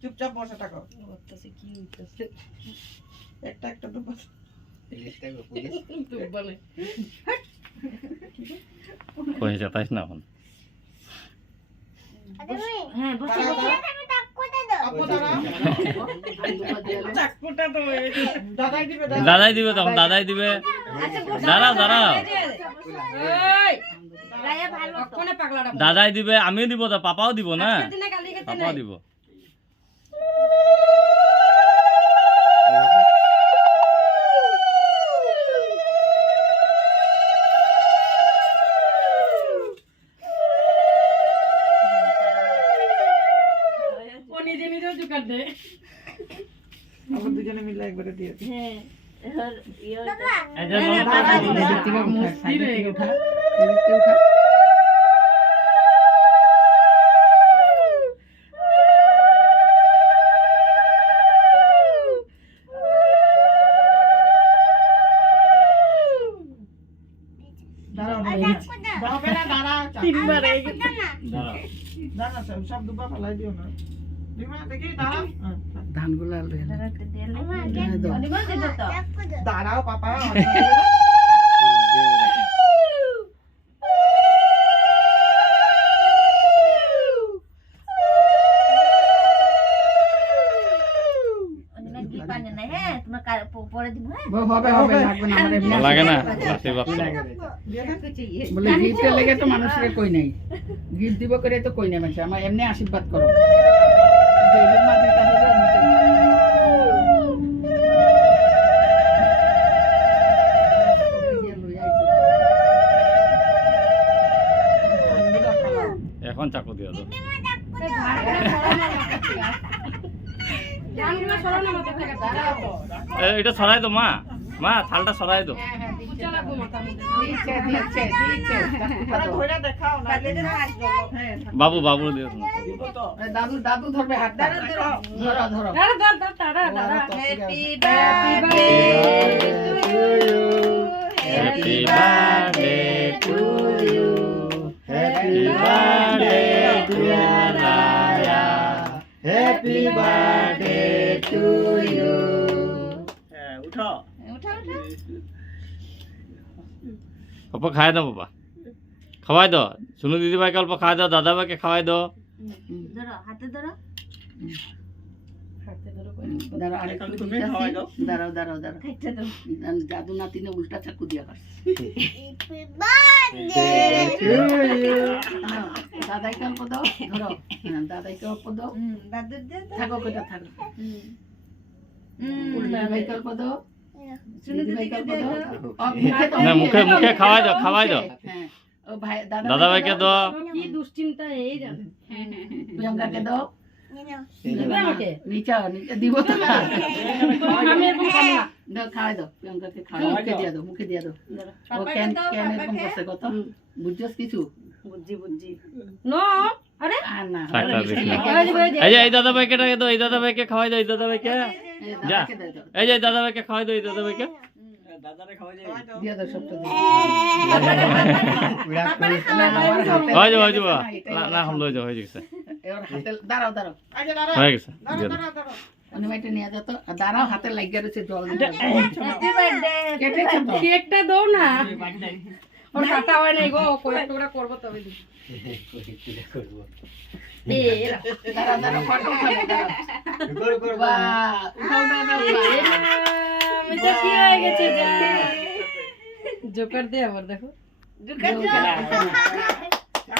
চুপচাপ বসে থাকো। কি হইতাছে? একটা দুব্বা কই যেতাইস না এখন। হ্যাঁ বসে দাদাই দিবে তখন, দাদাই দিবে। দাঁড়াও দাঁড়াও, দাদাই দিবে, আমিও দিব, তো পাপাও দিব না, পাপাও দিব। আমরা দুজনে মিলে একবারে দিয়ে দিই। হ্যাঁ সব দুব্বা ফেলাই দিও না। দেখি দাঁড়াও, ধানগুলা দাঁড়াও পাপা। লাগে না বলে গিফটের লেগে তো মানুষের কই নাই, গিফট দিব করে তো কই নাই মানুষ, আমার এমনি আশীর্বাদ করো। এখন চাকু দিয়ে দাও। এটা সরাই দো মা, মা থালটা সরাই দো। বাবু বাবু দিও। দাদু দাদু ধরবে হাত, ধরো ধরো। Happy birthday to you, happy birthday dear Raya, happy birthday to you. উঠো পাপা, খাওয়াই দাও পাপা, খাওয়াই দাও। শুনু দিদি ভাইকে অল্প খাওয়াই দাও, দাদা ভাইকে খাওয়াই দাও। দাঁড়াও দাঁড়াও দাঁড়াও, দাদু নাতিনে উল্টা চাকু দিয়া দাদাইকে অল্প দাও, ধরো দাদাইকে অল্প দাও, থাকো কেটা থাকো। উল্টা ভাইকে অল্প দাও, না মুখে মুখে খাওয়াই দাও, খাওয়াই দাও। হ্যাঁ ও ভাই দাদা ভাইকে দাও। কি দুশ্চিন্তা এই জানে। প্রিয়ঙ্কাকে দাও, নিচা নিচে দিব তো না, দাও খাওয়াই দাও। প্রিয়ঙ্কাকে খাওয়াই, মুখে দিয়ে দাও, মুখে দিয়ে দাও। ও কেন কেন এরকম করছে কত বুঝছস কিছু? বুঝছি নো। আরে আর না এই যে এই দাদা ভাইকে ডাকে দাও, এই দাদা ভাইকে খাওয়াই দাও, এই দাদা ভাইকে যা, এই যে দাদা ভাইকে খাওয়াই দাও, এই দাদা ভাইকে দিয়ে দাও সবটা দিয়ে। হয়ে যাবো, হয়ে যাবো, না হম লয়ে যাও, হয়ে গেছে, এবার হাতে দাঁড়াও দাঁড়াও, হয়ে গেছে। অনিমাইটা নিয়ে যেত, দাঁড়াও হাতে লাগিয়ে রয়েছে জল। Happy birthday. কেটেছে তো কেকটা দাও না, ওর কাটা হয় নাই গো, কয়েক টুকরা করব তবে দি। দাঁড়াও দাঁড়াও, ফটো উঠাবো, দাঁড়াও। বাহ, উঠাও না না, এটা কি হয়ে গেছে যা। জোকার দে আবার দেখো, জোকার।